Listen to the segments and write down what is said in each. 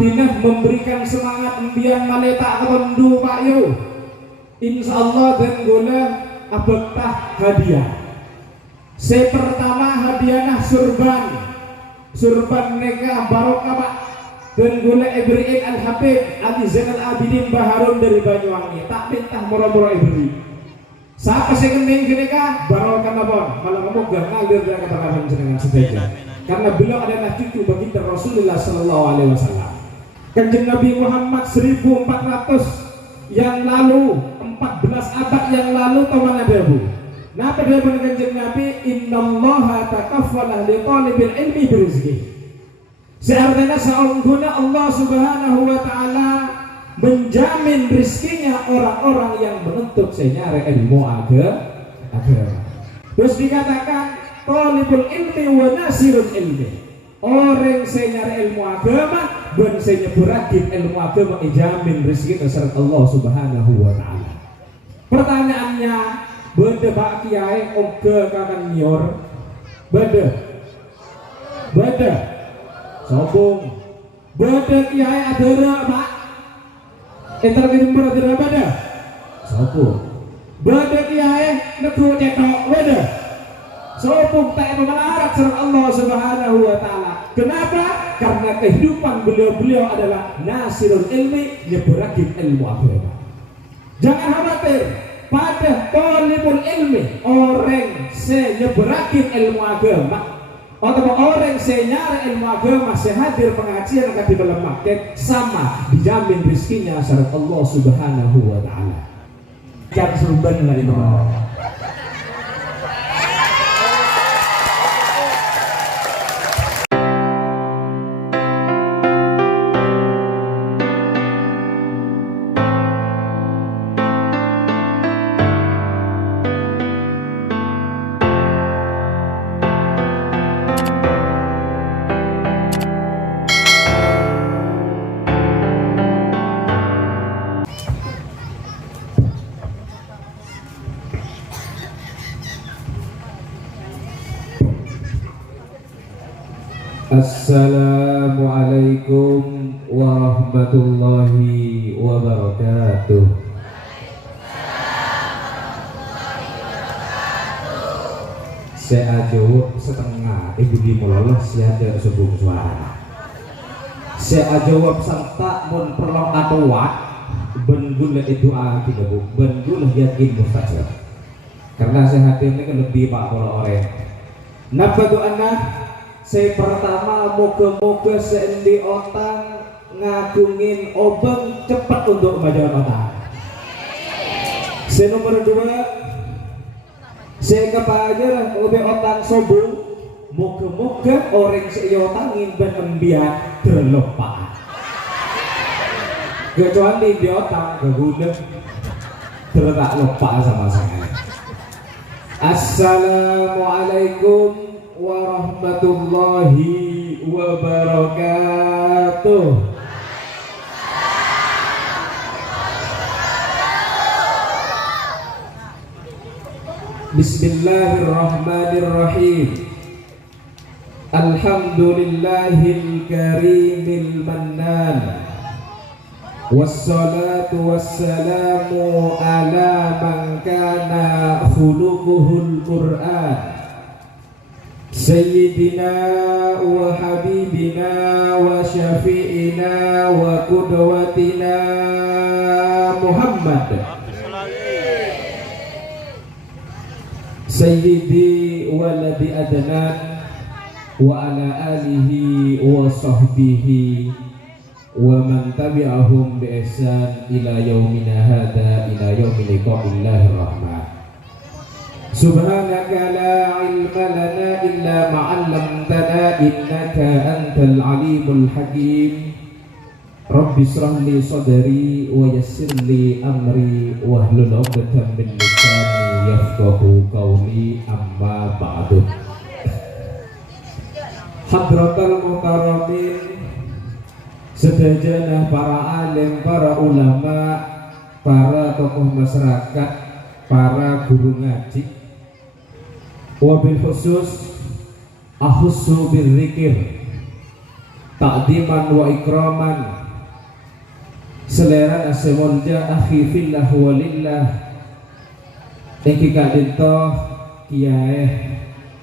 dinah memberikan semangat embiang maleta kependu Pak Yu. Insyaallah dan gula abetah hadiah. Pertama hadiahnya surban nikah barokah Pak. Dan gula Ibrahim Al-Habib Ali Zainal Abidin Baharun dari Banyuwangi. Tak minta moro-moro Ibrahim. Siapa sih kening gini kah? Barokah nabon. Malah kamu gak ngalir dari kata-kata jenengan sebaiknya. Karena beliau adalah cucu baginda Rasulullah Sallallahu Alaihi Wasallam. Kanjeng Nabi Muhammad 1400 yang lalu, 14 abad yang lalu taman ada bu. Nah pada kanjeng Nabi, Innallaha takaffala li talibil ilmi birizki. Seartinya seungguna Allah Subhanahu Wa Taala menjamin rizkinya orang-orang yang menuntut senyari ilmu agama. Terus dikatakan talibul ilmi wa nasirul ilmi. Orang senyari ilmu agama dan senyeburakin ilmu agama dijamin rizki dari Allah Subhanahu Wa Taala. Pertanyaannya, beda Pak Kiai oke kakan nyor, beda sombong, beda Kiai adara Pak. Interview beradara beda sombong, beda Kiai nego cetok beda sombong tak melarat serta Allah Subhanahu Wa Taala. Kenapa? Karena kehidupan beliau adalah nasirul ilmi, nyeburakin ilmu agama. Jangan khawatir, pada talibul ilmi, orang nyeburakin ilmu agama atau orang nyari ilmu agama hadir pengajian akan diberlemakkan sama dijamin rizkinya serta Allah Subhanahu Wa Taala. Jangan serban lagi teman. Assalamualaikum warahmatullahi wabarakatuh. Saya jawab setengah, ibu dimulai siada sebelum suara. Saya jawab serta mun perlu atuat benggul itu kita bu, benggul yakin mustajab. Karena saya hadir ini kan lebih pak kalau orang. Nafadu anak. Saya pertama moga-moga sendi otang ngagungin obeng cepat untuk kemajuan otang. Saya nomor 2, saya kepajar lebih otang sombong. Moga-moga orang seiyotangin benembian terlupa. Kecuali di otang keguna terletak lupa sama saya. Assalamualaikum warahmatullahi wabarakatuh. Bismillahirrahmanirrahim. Alhamdulillahil karimil mannan. Wassalatu wassalamu ala man kana khuluquhul Qur'an. Sayyidina wa habibina wa syafi'ina wa qudwatina Muhammad Sayyidi waladi adnan wa ala alihi wa sahbihi wa man tabi'ahum bi ihsan ila yaumina hadha ila yaumi liqa'illahir rahman. Subhanaka la ilma lana illa ma'allamtana innaka antal alimul hakim. Rabbi shrah li sadri wa yassir li amri wahlul 'uqdatam min lisani yafqahu qawli, amma ba'du. Hadratal mukarramin, sedajana para alim, para ulama, para tokoh masyarakat, para guru ngaji, wabil khusus ahussu bidzikir, takdiman wa ikraman seleran asemolja akhi fillah walillah iki kadento Kiai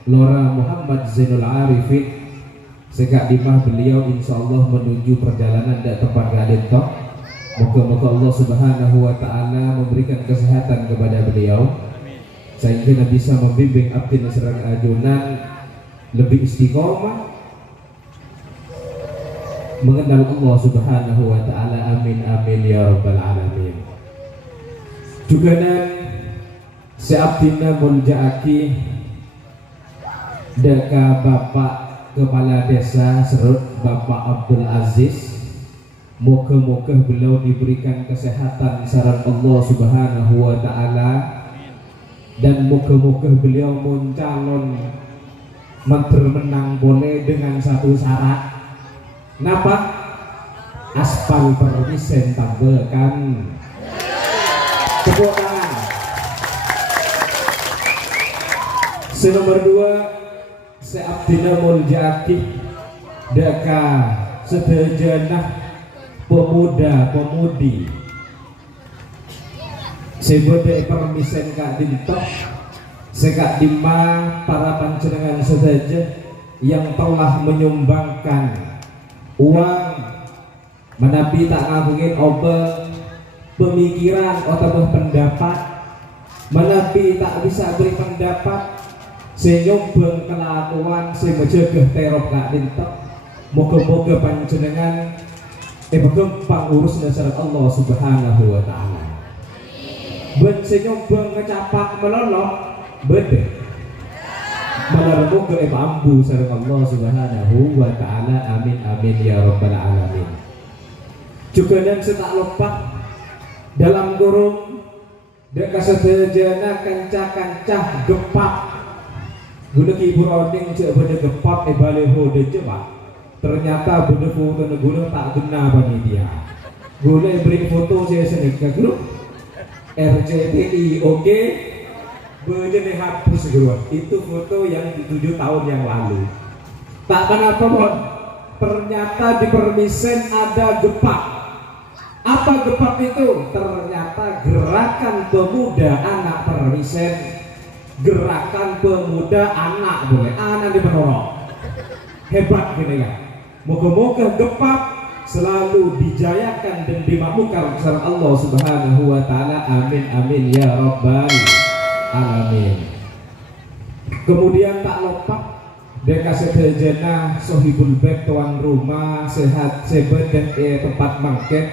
Lora Muhammad Zainul Arifin segak dimah beliau insyaallah menuju perjalanan dan tempat kadento. Moga-moga Allah Subhanahu wa taala memberikan kesehatan kepada beliau sehingga bisa membimbing abdi nasran ajunan lebih istiqomah mengenal Allah Subhanahu wa taala. Amin amin ya rabbal alamin. Juga nan si abdina munjaaki deka Bapak Kepala Desa Serut Bapak Abdul Aziz. Moga-moga beliau diberikan kesehatan saran Allah Subhanahu wa taala dan moga-moga beliau mencalon menteri menang boleh dengan satu syarat. Napa? Aspal permisen tambahkan. Tepuk tangan. Nomor 2 seabdina muljaki deka sedejenah pemuda-pemudi sebode permisen kak dintok sekak dima para panjenengan sedaja yang telah menyumbangkan uang menapi tak ngagungin obat pemikiran atau pendapat menapi tak bisa beri pendapat senyumbang kelakuan semejegah terop kak dintok. Moga-moga panjenengan begempang urus dasar Allah Subhanahu wa taala. Ben senyumbang ngecapak melolok bede melarmoga bambu sareng Allah Subhanahu wa taala. Amin amin ya rabbal alamin. Juga dan setak lupa dalam kurung deka sedejana kancah-kancah gepak guna ibu roding cek bede gepak baleho de jebak. Ternyata benda foto guna tak kena panitia. Guna beri foto saya senik ke grup RCTI oke berjenis hapus grup. Itu foto yang 7 tahun yang lalu. Tak kenapa pun. Ternyata di permisen ada gepak. Apa gepak itu? Ternyata gerakan pemuda anak permisen. Gerakan pemuda anak boleh anak di penorok. Hebat gini ya. Moga-moga gepak selalu dijayakan dan dimakmurkan oleh Allah Subhanahu wa taala. Amin amin ya rabbal alamin. Kemudian tak lupa deka sedejana sohibul bait tuan rumah sehat sebat dan tempat mangket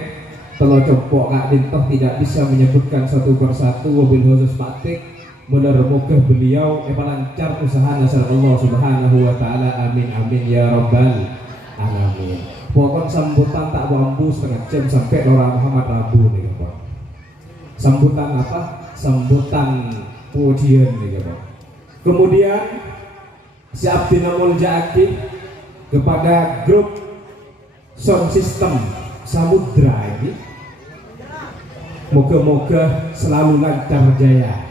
telo copok kak dintoh tidak bisa menyebutkan satu persatu mobil khusus patik. Moga beliau lancar usaha nasar Allah Subhanahu wa taala. Amin amin ya rabbal alamin. Pokok sambutan tak bambu setengah jam sampai Lora Muhammad Rabu nih Pak. Sambutan apa? Sambutan pujian nih Pak. Kemudian si Abdina Muljaki kepada grup sound system Samudra ini. Moga-moga selalu lancar jaya.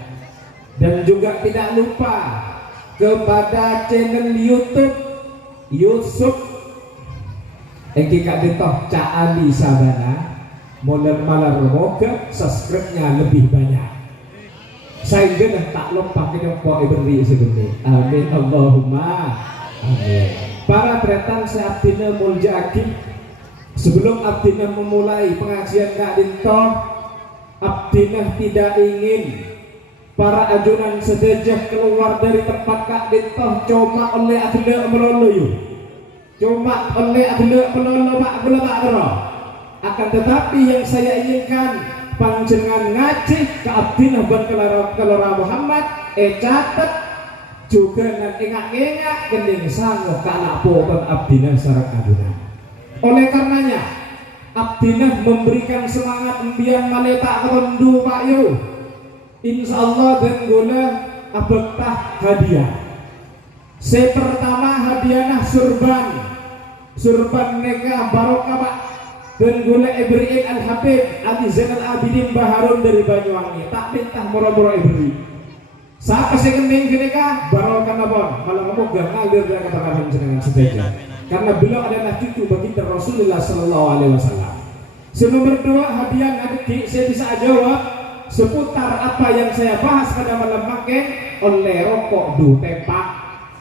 Dan juga tidak lupa kepada channel YouTube Eki Kak Ditoh Caali Sabana malar moga subscribe-nya lebih banyak. Saya juga tak lupa kita kok beri sebenarnya. Amin Allahumma amin. Para tretan seabdina muljaki sebelum abdina memulai pengajian Kak Ditoh, abdina tidak ingin para ajunan sedejah keluar dari tempat Kak Ditoh cuma oleh adela meloloyo. Cuma oleh adela melolo mak gula mak ro. Akan tetapi yang saya inginkan panjenengan ngaji ke abdina ban kelora Muhammad catet juga nanti ngak-ngak kening sanggup ke anak pohon abdina sarang ajunan. Oleh karenanya abdina memberikan semangat embiang maleta ketondu Pak Yu. Insyaallah dan gula abetah hadiah. Pertama hadiahnya surban neka barokah Pak dan gula Ibrahim Al Habib Ali Zainal Abidin Baharun dari Banyuwangi. Tak minta moro-moro Ibrahim. Siapa sih kening gini kah barokah nabon. Kalau kamu gak ngalir dari kata-kata jenengan sedaja. karena beliau adalah cucu baginda Rasulullah Sallallahu Alaihi Wasallam. Nomor 2, hadiah adik saya bisa jawab seputar apa yang saya bahas pada malam makin oleh rokok du tepak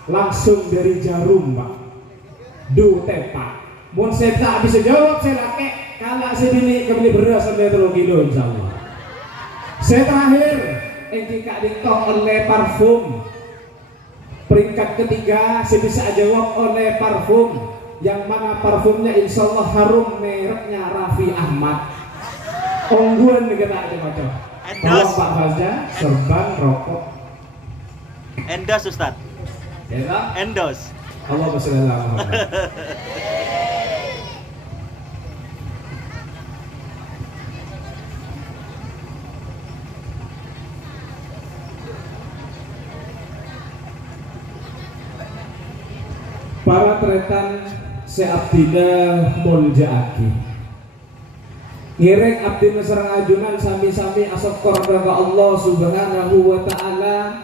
langsung dari jarum Pak. Du tepak. Mun saya tak bisa jawab saya laki kalau saya beli kebeli beras sampai 3 kilo insyaallah. Saya terakhir yang kak ditong oleh parfum. Peringkat ketiga saya bisa jawab oleh parfum, yang mana parfumnya insyaallah harum, mereknya Raffi Ahmad. Ongguan kita ada macam. Kalau Pak Faza serban rokok. Endos Ustaz. Ya, endos. Allah bersalawat. Para tretan seabdina muljaaki ngiring abdina serang ajunan sami-sami asokor kepada Allah Subhanahu wa ta'ala.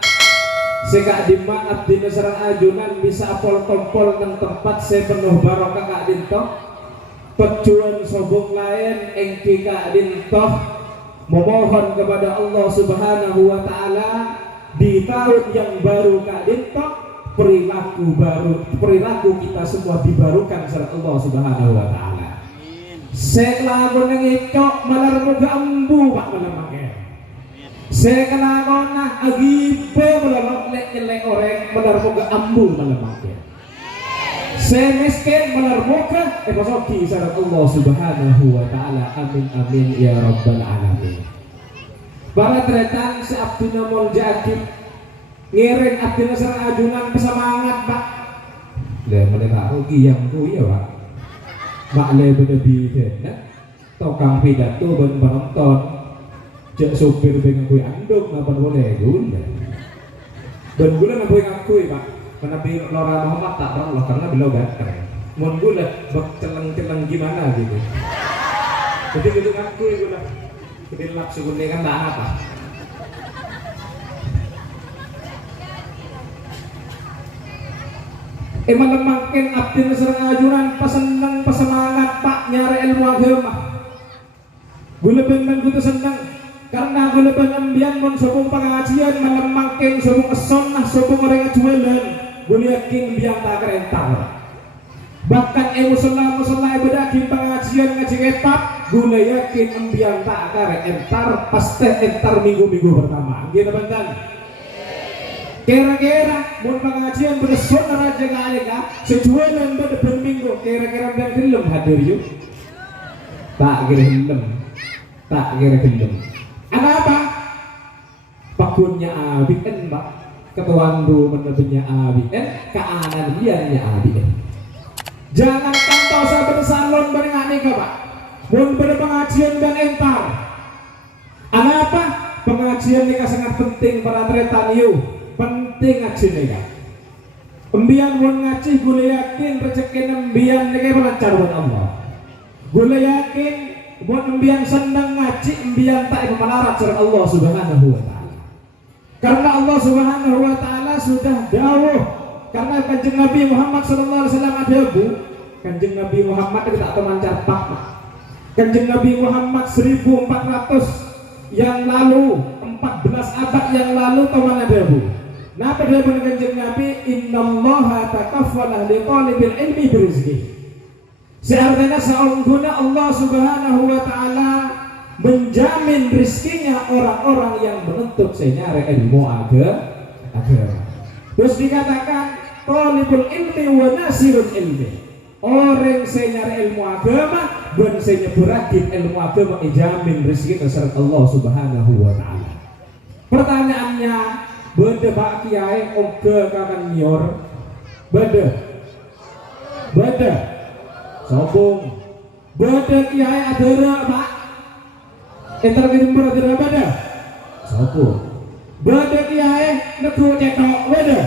Sekak diman abdina serang ajunan bisa apol kompol nang tempat saya penuh barokah kak dintoh pecuan sobok lain engki kak dintoh memohon kepada Allah Subhanahu wa ta'ala di tahun yang baru kak dintoh perilaku baru, perilaku kita semua dibarukan oleh Allah Subhanahu wa ta'ala. Sekelakon yang icok malar muga embu Pak malam makin. Sekelakon nah agibe malar nyelek orang malar muga embu malam makin. Semiskin malar muga pasoki oleh Allah Subhanahu wa ta'ala. Amin amin ya rabbal alamin. Para tretan seabduna muljaaki ngiring abdina serang ajunan semangat Pak. Lah mereka rugi yang ku ya Pak. Mak le benebi dene tokang pidato ben penonton. Cek sopir ben ngakui anduk ngapa boleh gula. Ben gula ngakui Pak. Menabi Lora Muhammad tak Allah karena beliau ganteng. Mun gula bak celeng-celeng gimana gitu. Jadi gitu ngakui gula. Kedil nafsu gula kan tak apa. Malam makin abdin serang ajunan pesenang pesemangat Pak nyari ilmu agama. Gula ben kudu seneng karena gula ben ambian mon sobong pengajian malam makin sobong kesonah sobong orang jualan. Gula yakin biang tak kerentar. Bahkan musalla ibadah pengajian ngaji kitab gula yakin ambian tak kerentar pasti entar minggu-minggu pertama. Gitu bantan. Kira-kira mun pengajian beresun raja galika sejualan pada berminggu kira-kira dan gelem hadir yuk tak kira gelem apa pakunnya abien Pak ketuan du menebennya abien keanan biarnya abien jangan pantau sahabat salon berengani Pak mun pada pengajian dan entar apa pengajian ini sangat penting para tretan yuk penting ngaji nih embian mun ngaji gue yakin rezeki embian nih melancar buat Allah gue yakin buat embian senang ngaji embian tak melarat surah Allah Subhanahu wa ta'ala karena Allah Subhanahu wa ta'ala sudah dawuh karena kanjeng Nabi Muhammad sallallahu alaihi wasallam ada bu kanjeng Nabi Muhammad kita tak melancar pak kanjeng Nabi Muhammad 1400 yang lalu 14 abad yang lalu taman ada bu. Nah pada kanjeng Nabi innallaha takaffala li talibil ilmi birizqi. Seartinya seungguna Allah Subhanahu wa ta'ala menjamin rizkinya orang-orang yang menuntut senyari ilmu agama. Terus dikatakan talibul ilmi wa nasirul ilmi. Orang senyari ilmu agama dan senyeburakin ilmu agama dijamin rizki keseret Allah Subhanahu wa ta'ala. Pertanyaannya beda Pak Kiai oke kakan nyor beda sobong beda Kiai adara Pak entar kita adara beda sobong beda Kiai nego cetok beda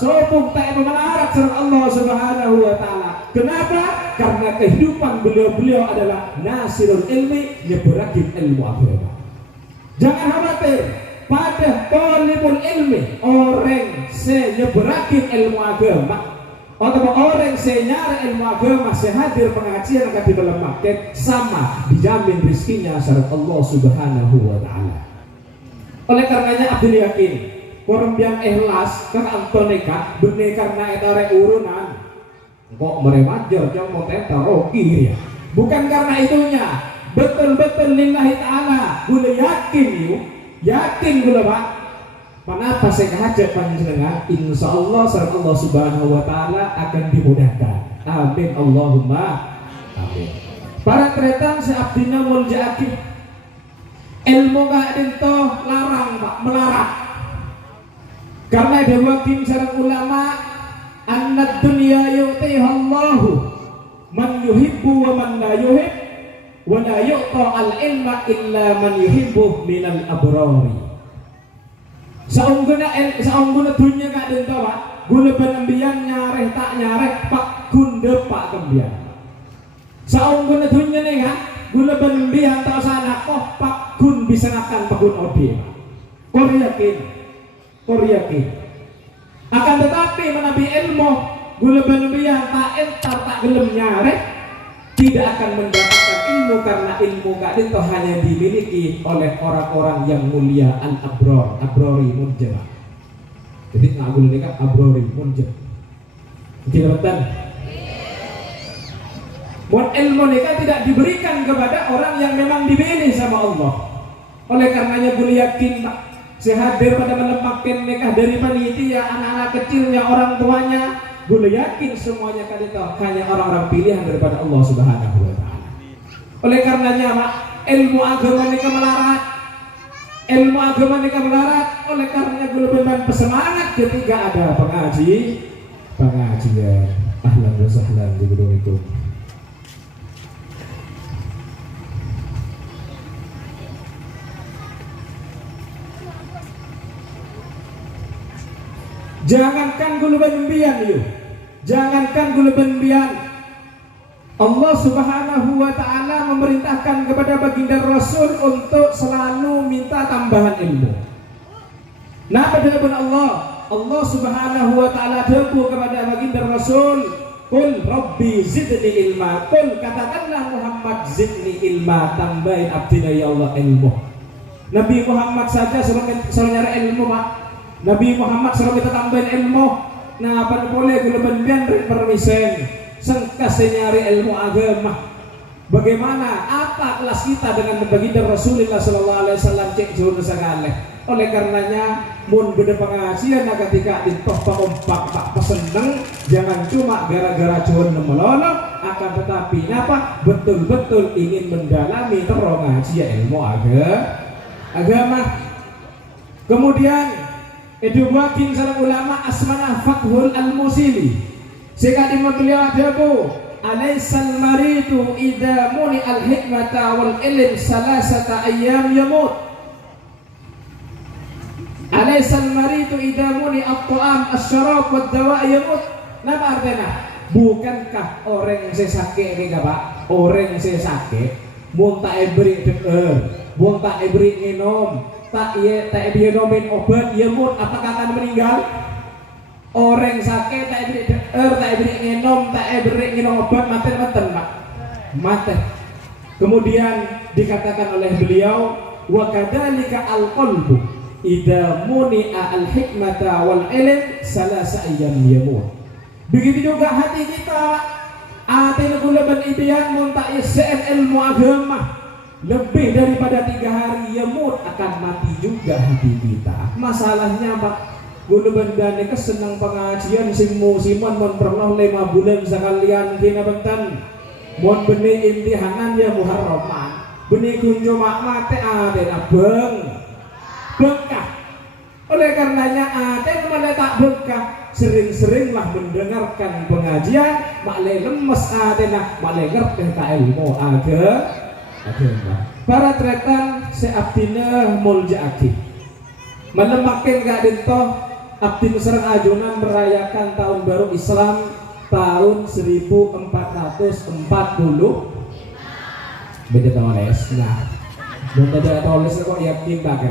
sobong tak melarat surah Allah Subhanahu wa ta'ala. Kenapa? Karena kehidupan beliau adalah nasirul ilmi nyeburakin ilmu agama. Jangan khawatir pada talibul ilmi orang senyeberakin ilmu agama atau orang senyara ilmu agama sehadir pengajian akan diberlemakken sama dijamin rizkinya syarat Allah Subhanahu wa ta'ala. Oleh karenanya Abdul yakin orang yang ikhlas kan antoneka benih karena etare urunan kok meremajar jangan mau rogi ya, bukan karena itunya, betul-betul lillahi ta'ala gula yakin gula pak. Kenapa saya hajat panjenengan? Insya Allah syarat Allah Subhanahu wa ta'ala akan dimudahkan. Amin Allahumma amin. Para tretan seabdina mulja'aki ilmu gak dinto larang pak, melarang. Karena dewakin syarat ulama annad dunya yu'tihallahu man yuhibbu wa man la yuhib wa la yu'ta al ilma illa man yuhibbu minal abrari. Saungguna dunia gak ada tahu pak, guna penembian nyareh tak nyareh pak kunde pak kembian. Saungguna dunia nih kan, guna penembian tak sana kok pak kun bisa ngakan pak kun odi. Kau yakin. Akan tetapi menabi ilmu, guna penembian tak entar tak gelem nyareh, tidak akan mendapatkan ilmu karena ilmu gak itu hanya dimiliki oleh orang-orang yang mulia abrori munjah. Jadi ngagul ini kan abrori munjah. Tidak betul. Buat ilmu ini kan tidak diberikan kepada orang yang memang dipilih sama Allah. Oleh karenanya gue yakin sehadir pada melepaskan nikah dari panitia anak-anak kecilnya orang tuanya. Gue yakin semuanya kan itu hanya orang-orang pilihan daripada Allah Subhanahu wa ta'ala. Oleh karenanya Pak, ilmu agama ini melarat. Oleh karenanya gue lebih bersemangat ketika ada pengajian. Ahlan wa sahlan di gedung itu. Jangankan guluban bian yuk, jangankan guluban bian. Allah Subhanahu wa ta'ala memerintahkan kepada baginda Rasul untuk selalu minta tambahan ilmu. Nah pada Allah Subhanahu wa ta'ala debu kepada baginda Rasul, Qul Rabbi zidni ilma. Qul katakanlah Muhammad zidni ilma, tambahin abdina ya Allah ilmu. Nabi Muhammad saja selalu nyari ilmu Pak. Nabi Muhammad selalu kita tambahin ilmu. Nah pada boleh guluban bian permisen sengkas nyari ilmu agama. Bagaimana apa kelas kita dengan baginda Rasulullah sallallahu alaihi wasallam cek jauh sekali. Oleh karenanya mun beda pengajian ketika ditoh pak peseneng jangan cuma gara-gara jauh melolong, akan tetapi apa betul-betul ingin mendalami terong ngaji ilmu agama. Kemudian Eduwakin salah ulama asmanah Fathul al-Musili sekali beliau adabu alaysal maridu idha muni al-hikmata wal ilm salasata ayyam yamut. Alaysal maridu idha muni at-ta'am as-syarab wad dawa yamut. Nama artinya bukankah orang yang sakit ini Pak, orang yang sakit muntah beri deker, muntah beri minum tak dia nomin obat dia mut apakah akan meninggal? Orang sakit tak beri minum obat mati Pak, mati. Kemudian dikatakan oleh beliau wa kadzalika al-qalbu idza muni'a al-hikmata wal ilm salasa ayyam yamut. Begitu juga hati kita, hati gula ban ibian munta is'an ilmu agama lebih daripada 3 hari yamut akan mati juga hati kita. Masalahnya Pak, gulu bandane kesenang pengajian musiman mon pernah 5 bulan sekalian kina bentan mon benih imtihanan ya muharraman benih kunjo mak mate aden abeng bekah. Oleh karenanya aden mana tak bekah, sering-seringlah mendengarkan pengajian makleh lemes aden makleh ngerti ka ilmu agama. Para tretan seabdina mulja'aki menemakin gak dintoh abdin serang ajunan merayakan tahun baru Islam tahun 1440 beda tulis. Nah beda tulis kok yakin tak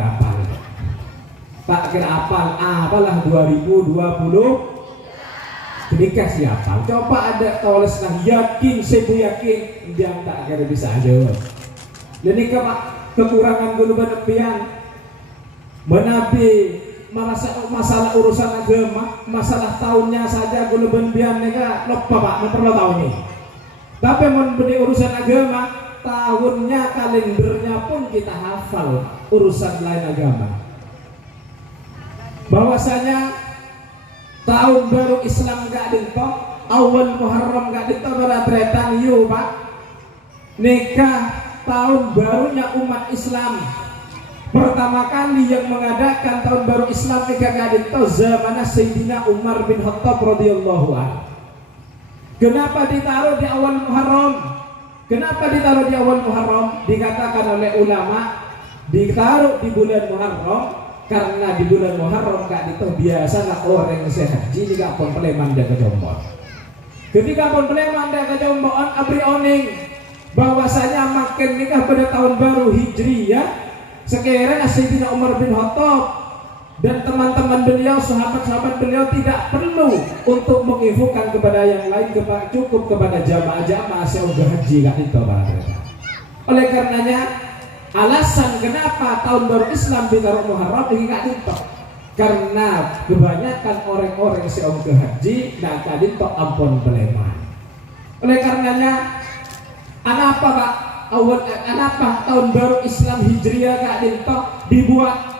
kira apal apalah 2020 Ketika siapa? Coba ada tulis nah yakin, sebu yakin, dia tak kira bisa aja. Jadi kekurangan gulu benepian, menabi masalah urusan agama, masalah tahunnya saja gulu benepian mereka lupa pak, perlu tahun ini. Tapi membeli urusan agama, tahunnya kalendernya pun kita hafal urusan lain agama. Bahwasanya tahun baru Islam gak dintok, awal Muharram gak dintok beratretan yu pak. Nikah tahun barunya umat Islam. Pertama kali yang mengadakan tahun baru Islam nikah gak dintok zaman Sayyidina Umar bin Khattab radhiyallahu anhu. Kenapa ditaruh di awal Muharram? Kenapa ditaruh di awal Muharram? Dikatakan oleh ulama ditaruh di bulan Muharram karena di bulan Muharram gak itu biasa orang yang sehaji jika pun peleman dia kejombon. Ketika pun peleman dia kejombon abri oning bahwasanya makin nikah pada tahun baru Hijriyah. Sekarang Sayyidina Umar bin Khattab dan teman-teman beliau, sahabat-sahabat beliau tidak perlu untuk menginfokan kepada yang lain, cukup kepada jamaah-jamaah seolah haji gak itu barang. Oleh karenanya alasan kenapa tahun baru Islam ditaruh Muharram tidak dintok karena kebanyakan orang-orang yang seong ke haji dan tak dintok ampun beleman. Oleh karenanya kenapa pak kenapa tahun baru Islam Hijriah gak dintok dibuat?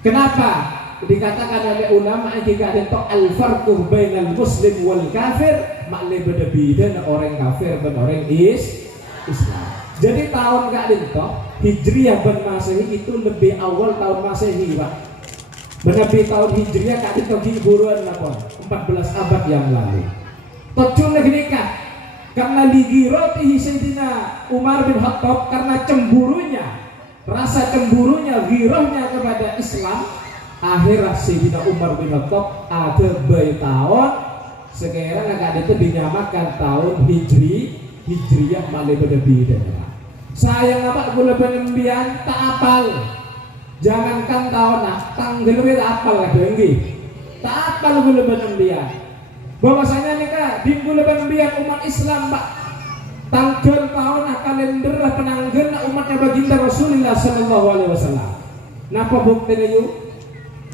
Kenapa? Dikatakan oleh ulama yang gak dintok al-farqu bainal muslim wal kafir, makle beda-beda orang kafir dan orang Islam. Jadi tahun gak dintok Hijriah ben Masehi itu lebih awal tahun Masehi pak. Menabi tahun Hijriah gak dintok hiburan lapor 14 abad yang lalu. Tocun nikah karena digiroti Sayyidina Umar bin Khattab karena cemburunya, rasa cemburunya, girohnya kepada Islam. Akhirnya Sayyidina Umar bin Khattab ada bayi tahun sekarang agak itu dinyamakan tahun Hijriah malah beda-beda. Sayang apa gula penembian tak apal. Jangankan tahun tanggal kita apal lah denggi. Tak apal gula penembian. Bahwasanya nikah di gula penembian umat Islam pak. Tanggal tahun kalender penanggal umatnya baginda Rasulullah sallallahu alaihi wasallam. Napa buktinya yuk?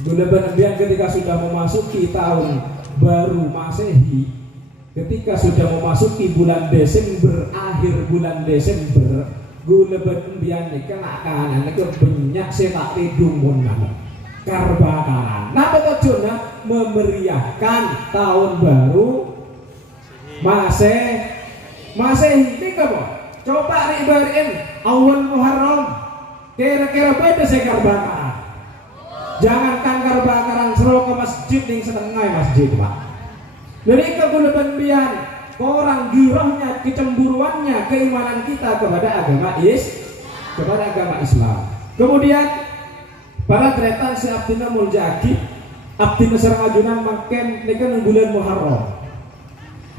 Gula penembian ketika sudah memasuki tahun baru Masehi, ketika sudah memasuki bulan Desember, akhir bulan Desember, gula penembian nikah akan anak banyak setak hidung monang karbakaran. Napa tujuannya? Memeriahkan tahun baru Masehi. Nikah boh. Coba ribarin awal Muharram, kira-kira beda saya karbakaran. Jangankan karbakaran seru ke masjid yang setengah masjid pak. Dari gula penembian orang girohnya, kecemburuannya, keimanan kita kepada agama Islam. Kemudian para tretan si Abdina Muljaki, Abdina Serang Ajunan makin nikah bulan Muharram.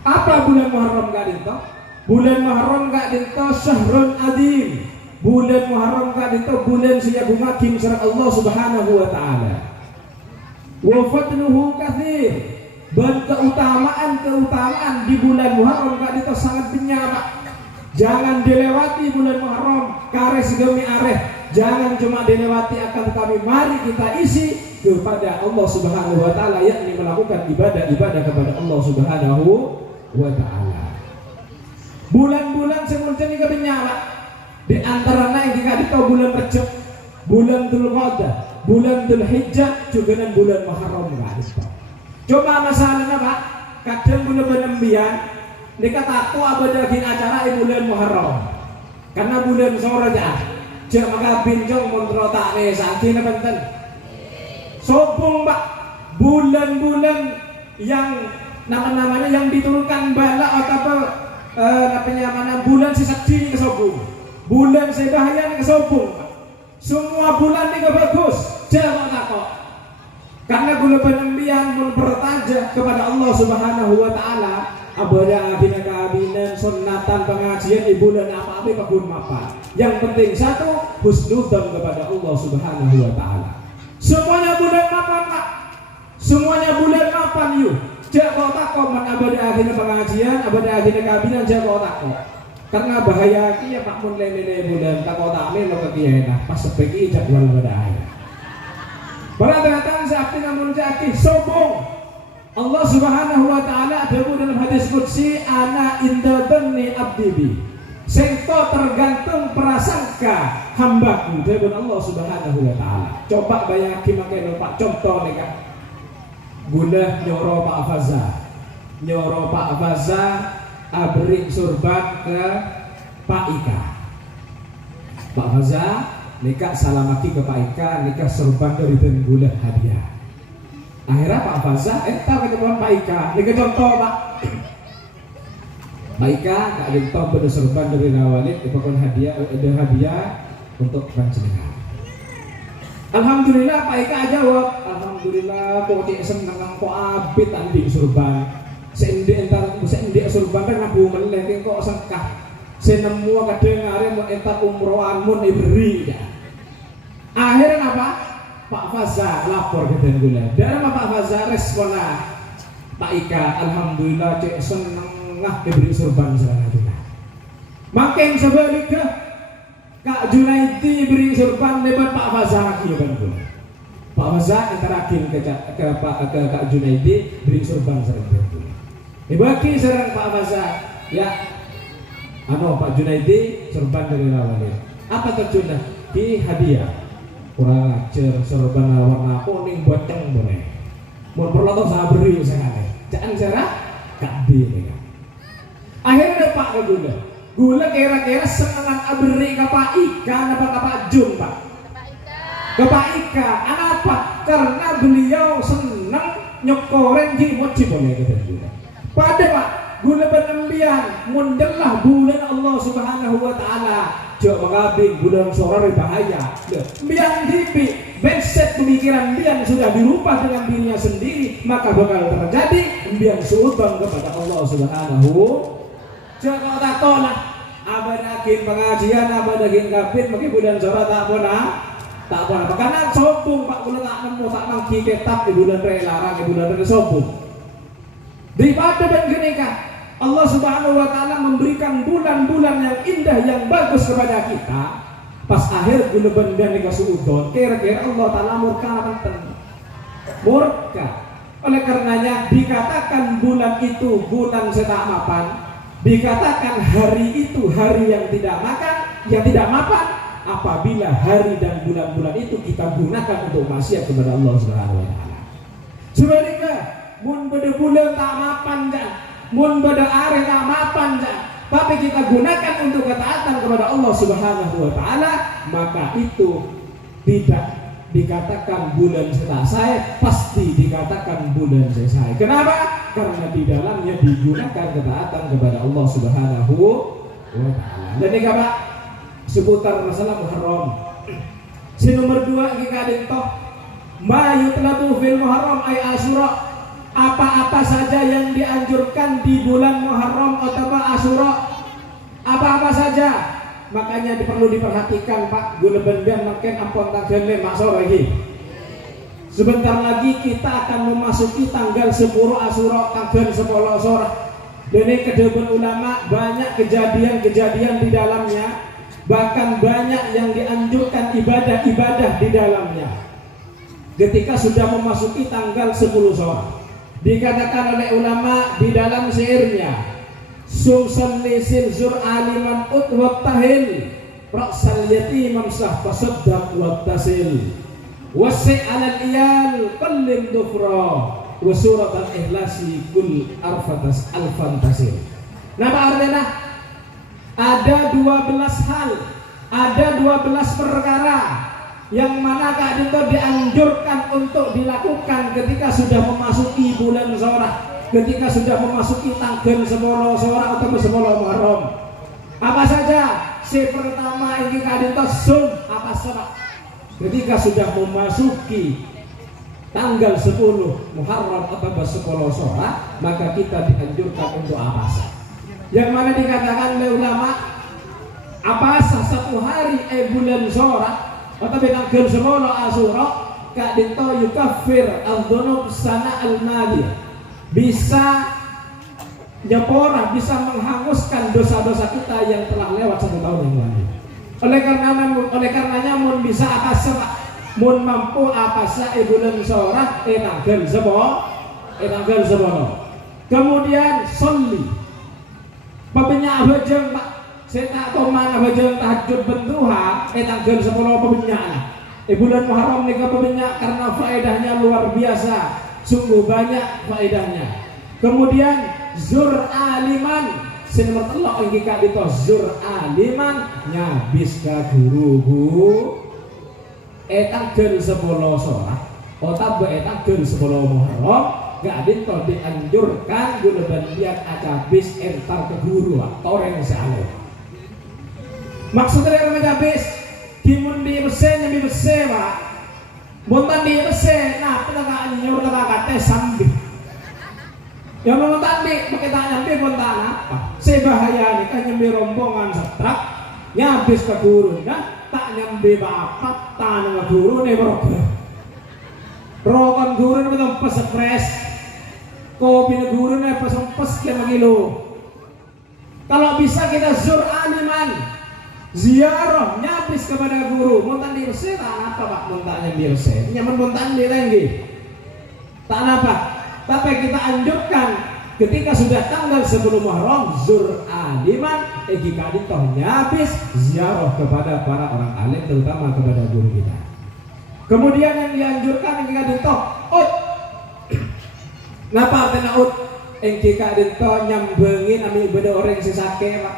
Apa bulan Muharram gak dintok? Bulan Muharram gak dintok syahrun adim. Bulan Muharram gak dintok bulan siagung hakim serang Allah Subhanahu wa taala. Wa fadluhu katsir. Dan keutamaan di bulan Muharram gak dintok sangat banyak. Jangan dilewati bulan Muharram kares demi areh. Jangan cuma dilewati akan tetapi mari kita isi kepada Allah Subhanahu wa taala, yakni melakukan ibadah-ibadah kepada Allah Subhanahu wa taala. Bulan-bulan semuanya ini kebenyala. Di antaranya yang kita tahu bulan Rajab, bulan Dzulqa'dah, bulan Dzulhijjah, juga dan bulan Muharram enggak ada. Coba masalahnya Pak, kadang bulan penembian dikata aku abadahin acara di bulan Muharram. Karena bulan Suraja. Cek maka bincang kontrotak sakit benten. Sobong Pak, bulan-bulan yang nama-namanya yang diturunkan bala atau bulan sisakti ke sobong, bulan sebahayan ke sobong. Semua bulan ini bagus, jangan takut. Karena bulan penembian pun bertaja kepada Allah Subhanahu wa taala. Abada abina sunatan pengajian di bulan apa pun apa. Yang penting satu, husnudzon kepada Allah Subhanahu wa taala. Semuanya bulan mapan Pak. Semuanya bulan mapan yuk. Jak kok takok men abade akhirnya pengajian, abade akhirnya kabinan jak kok takok. Karena bahaya ki ya Pak mun lele bulan takok takmir lo kekiena pas sepeki jadwal pada akhir. Para datang sakti namun jaki sombong. Allah Subhanahu wa taala dawuh dalam hadis qudsi ana inda dhanni abdi bi. Sing tergantung prasangka hambaku dawuh Allah Subhanahu wa taala. Coba bayangke make Pak contoh nih kan. Guna nyoro Pak Faza. Nyoro Pak Faza abring surban ke Pak Ika. Pak Faza nikah salamaki ke Pak Ika, nikah surban dari gula hadiah. Akhirnya Pak Faza entah ketemu Pak Ika, nikah contoh Pak. Pak Ika kak dintoh bener surban dari Rawalid, dipakon hadiah, ada hadiah untuk panjenengan. Alhamdulillah Pak Ika jawab, alhamdulillah kok cek seneng kok abit andi surban. Sendi entar sendi surban kan nabu meleh kok sengkah. Senemu kadang are mun entar umrohan mun ibri ya. Akhirnya apa? Pak Faza lapor ke gula. Dari Pak Faza respona Pak Ika, alhamdulillah cek seneng diberi surban selanjutnya. Makin sebaliknya Kak Junaidi beri surban lebat Pak Faza lagi ya gula. Pak Faza interakin ke Kak Junaidi beri surban selanjutnya. Dibagi serang Pak Faza ya. Pak Junaidi surban dari Rawalid. Apa terjunah? Di hadiah. Kurang ajar sorban warna kuning boceng boleh. Mau perlu atau saya beri sekali. Jangan cara kadi ini. Akhirnya Pak ke gula kira-kira senangan abri ke Pak Ika apa ke Pak Jun Pak? Ke Pak Ika. Kenapa? Karena beliau senang nyokoren di mochi boleh kita juga. Pada Pak gula penembian mundelah bulan Allah Subhanahu wa taala. Jok mengabing bulan soror bahaya. Biang tipi beset pemikiran biang sudah dirubah dengan dirinya sendiri, maka bakal terjadi biang suudon kepada Allah Subhanahu. Joko tak tolak abadakin pengajian abadakin kapit bagi bulan soror tak pernah karena sombong Pak bulan tak nemu tak mangki kitab di bulan larang di bulan sombong. Di pada dan genika Allah Subhanahu wa taala memberikan bulan-bulan yang indah yang bagus kepada kita. Pas akhir guna benda nikah suudon, kira-kira Allah taala murka apa? Murka. Oleh karenanya dikatakan bulan itu bulan setak mapan, dikatakan hari itu hari yang tidak mapan apabila hari dan bulan-bulan itu kita gunakan untuk maksiat kepada Allah Subhanahu wa taala. Sebaliknya, mun beda bulan tak mapan kan? Mun beda are tak mapan tapi kita gunakan untuk ketaatan kepada Allah Subhanahu wa taala, maka itu tidak dikatakan bulan selesai, pasti dikatakan bulan selesai. Kenapa? Karena di dalamnya digunakan ketaatan kepada Allah Subhanahu wa taala. Dan ini Pak seputar masalah Muharram. Si nomor 2 kita dintoh ma yutlatu fil Muharram ay Asyura. Apa-apa saja yang dianjurkan di bulan Muharram atau Asyura, apa-apa saja, makanya perlu diperhatikan Pak. Guna bendan makin ampun tanggal maksor lagi. Sebentar lagi kita akan memasuki tanggal 10 Asyura, tanggal 10 sore. Dan kedua ulama banyak kejadian-kejadian di dalamnya, bahkan banyak yang dianjurkan ibadah-ibadah di dalamnya. Ketika sudah memasuki tanggal 10 sore. Dikatakan oleh ulama di dalam syairnya sumsan lisil zur aliman ut wattahil ra'sal yatim mamsah fasaddaq wattasil wasi' alal iyal qallim dufra wa surat al-ihlasi kul arfatas alfantasil. Nah Pak Ardena, ada 12 hal, ada 12 perkara yang mana Kak Dinto dianjurkan untuk dilakukan ketika sudah memasuki bulan Zorah, ketika sudah memasuki tanggal 10 Zorah atau 10 Muharram. Apa saja? Si pertama ini Kak Dinto sum apa sebab? Ketika sudah memasuki tanggal 10 Muharram atau 10 Zorah, maka kita dianjurkan untuk apa saja? Yang mana dikatakan oleh ulama apa satu hari bulan Zorah atau tanggal 10 Asyura Kak Dinto yukaffir al-dhunub sana al-madiyah. bisa nyepora, bisa menghanguskan dosa-dosa kita yang telah lewat 1 tahun yang lalu. Oleh karenanya mun bisa apa sebab mun mampu apa sa bulan sorah tanggal sebono. Kemudian sholli pabenya abajeng Pak saya tak tahu mana abajeng tahajud bentuha tanggal 10 pabenya bulan Muharram nika pabenya karena faedahnya luar biasa, sungguh banyak faedahnya. Kemudian zur aliman nomor telok yang kita dito zur aliman nyabis ka guru tanggal 10 sorah otak tanggal 10 Muharram gak dito dianjurkan guna bandian acabis entar ke guru toreng sealo. Maksudnya yang menyabis kimun di bese nyambi bese Pak montan di bese nah penegaan nyur kata sambil yang mau tadi pakai tangan nyambi montan apa sebahaya nih kan nyambi rombongan setrak nyabis ke guru nah tak nyambi bapak tanah guru nih rokan guru nih betul pesepres kopi guru nih pesempes kira kilo. Kalau bisa kita zur aliman ziarah nyabis kepada guru montan di bese tak apa Pak montan nyambi bese nyaman montan di lagi tak apa. Tapi kita anjurkan ketika sudah tanggal 10 Muharram zur aliman jika ditoh nyabis ziarah kepada para orang alim terutama kepada guru kita. Kemudian yang dianjurkan jika ditoh napa artinya jika ditoh nyambengin ami ibadah orang sesake Pak.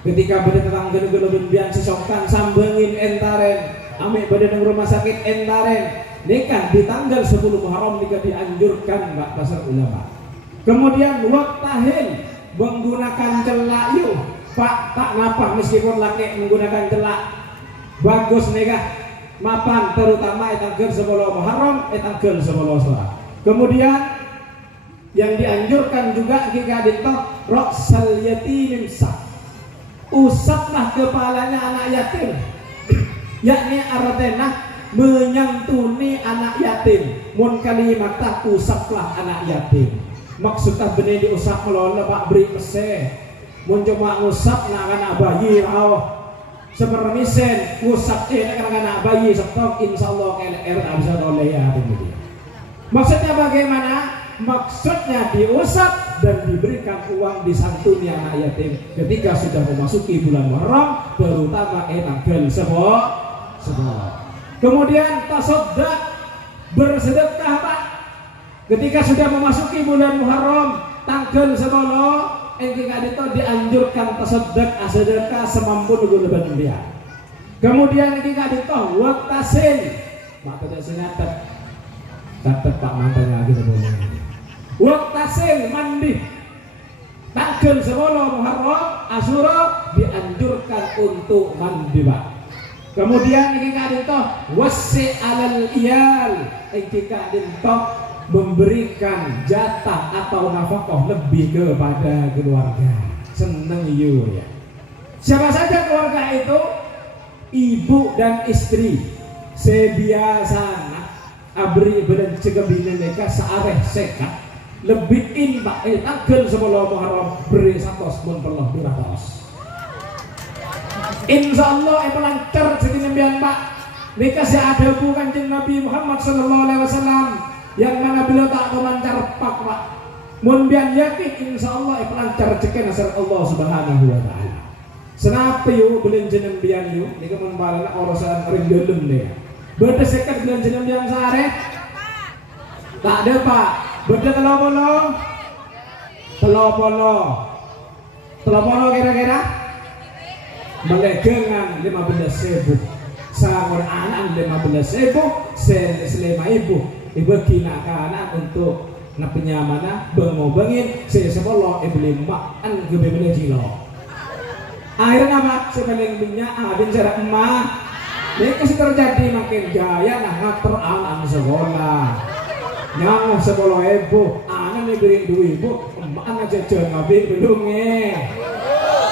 Ketika beda tentang gede-gede bian sesokkan sambengin entaren ami ibadah di rumah sakit entaren nikah di tanggal 10 Muharram nikah dianjurkan Mbak pasar ulama. Kemudian waktahil menggunakan celak yuk Pak tak napa meskipun laki menggunakan celak bagus nikah mapan terutama tanggal 10 Muharram tanggal 10 Syawal. Kemudian yang dianjurkan juga jika ditok roksal yatim usaplah kepalanya anak yatim yakni artena menyantuni anak yatim mun kalimatah usaplah anak yatim maksudnya benih diusap melola Pak beri pese mun cuma ngusap nak anak bayi sepermisen ngusap anak bayi stok insyaallah KLR bisa oleh ya begitu. Maksudnya bagaimana? Maksudnya diusap dan diberikan uang disantuni anak yatim ketika sudah memasuki bulan Muharram terutama tanggal 10. Kemudian tasaddaq bersedekah Pak ketika sudah memasuki bulan Muharram tanggal 10 ketika itu dianjurkan tasaddaq sedekah semampu guna dia. Kemudian ketika itu waqtasin Pak tidak sengatet catat Pak mantannya lagi sebelumnya waqtasin mandi tanggal 10 Muharram Asyura dianjurkan untuk mandi Pak. Kemudian jika dintoh wasi alal iyal jika dintoh memberikan jatah atau nafkah lebih kepada keluarga seneng you ya. Siapa saja keluarga itu ibu dan istri sebiasana abri ibadah cegabine mereka seareh sekat lebih inbak tanggal 10 Muharram beri 100 pun perlu 200. Insyaallah lancar jadi nembian Pak. Dikasih ada hubungan dengan Nabi Muhammad SAW yang mana beliau tak melancar Pak. Munbian yakin insyaallah lancar cekin asal Allah Subhanahu wa taala. Senapi yuk belum jenembian yuk, ini kemudian urusan rindelem deh. Beda sekat belum jenembian sehari. Tak ada Pak. Beda telopolo kira-kira. Melegengan 15.000 sangon anak 15.000 selema ibu kina kanan untuk napenyamana bengobengin sesepolo beli makan gebebele jilo akhirnya apa sebeling minyak adin serak emak ini kasih terjadi makin gaya nah ngatur anak sekolah yang 10.000 anak nih beri 2.000 emak aja jajan ngabik belumnya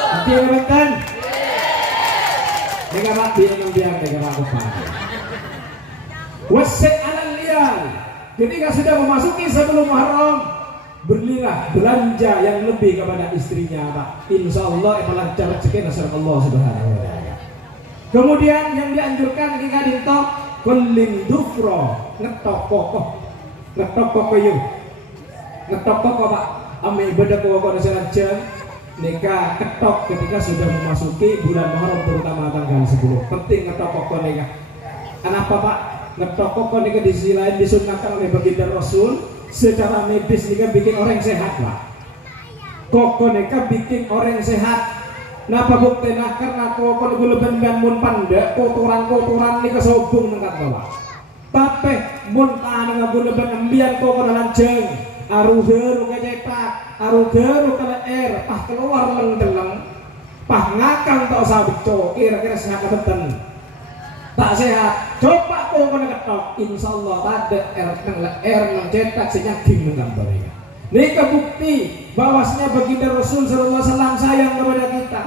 nanti kan Nega Pak biar nega Pak depan. Wasik alal liyal. Ketika sudah memasuki sebelum Muharram belilah belanja yang lebih kepada istrinya Pak. Insya Allah melancar rezeki nasr Allah Subhanahu wa taala. Kemudian yang dianjurkan kita dintok kuling dufro ngetok kokoh yuk ngetok kokoh Pak. Ame ibadah kokoh sengaja nikah ketok ketika sudah memasuki bulan Muharram terutama tanggal 10. Penting ngetok kokoh nikah. Kenapa Pak? Ngetok kokoh nikah di sisi lain disunnahkan oleh baginda Rasul secara medis nikah bikin orang sehat Pak. Kokoh nikah bikin orang sehat. Napa buktinya? Karena kokoh guleben dan mun panda kotoran nikah sobung nengkat Pak. Tapi mun tanah guleben ambian kokoh lanjeng arugeru kecetak arugeru keleer pah keluar leng-deleng pah ngakang tak usah beco kira-kira sehat beten tak sehat coba kau kena ketok insyaallah tak ada nang cetak senyaging nang mereka. Ini kebukti bahwasanya baginda Rasul sallallahu alaihi wasallam sayang kepada kita.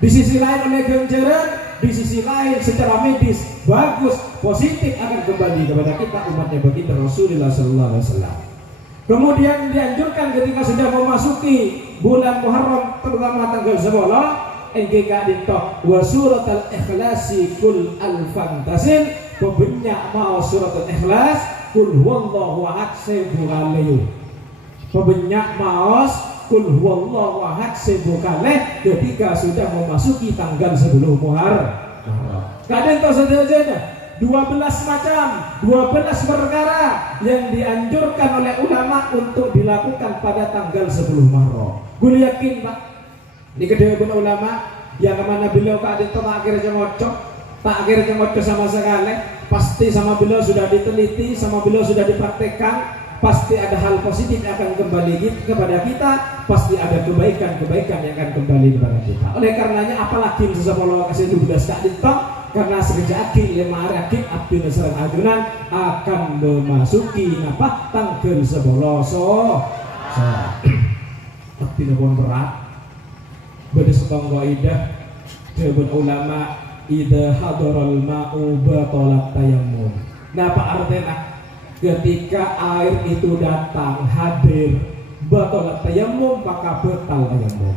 Di sisi lain oleh ganjaran, di sisi lain secara medis bagus, positif akan kembali kepada kita umatnya baginda Rasulullah sallallahu alaihi wasallam. Kemudian dianjurkan ketika sudah memasuki bulan Muharram terutama tanggal 10 NGK dintok wa suratul ikhlasi kul al-fantasin pembenya mau suratul ikhlas kul huwallahu ahad sebu kali pembenya maos kul huwallahu ahad sebu kali ketika sudah memasuki tanggal 10 Muharram. Kadang tahu saja 12 macam, 12 perkara yang dianjurkan oleh ulama untuk dilakukan pada tanggal 10 Muharram. Gue yakin Pak, di kedua ulama yang kemana beliau tak akhirnya ngocok sama sekali, pasti sama beliau sudah diteliti, sama beliau sudah dipraktekkan, pasti ada hal positif yang akan kembali kepada kita, pasti ada kebaikan yang akan kembali kepada kita. Oleh karenanya apalagi sesama kasih 12 tak ditok. Karena sekejap lima hari abdi nasrani ajunan akan memasuki apa tanggal 11 abdi pun berat beda setengah idah dewan ulama ida hadaral ma'u batalat tayammum. Nah apa artinya ketika air itu datang hadir batalat tayammum maka batal tayammum.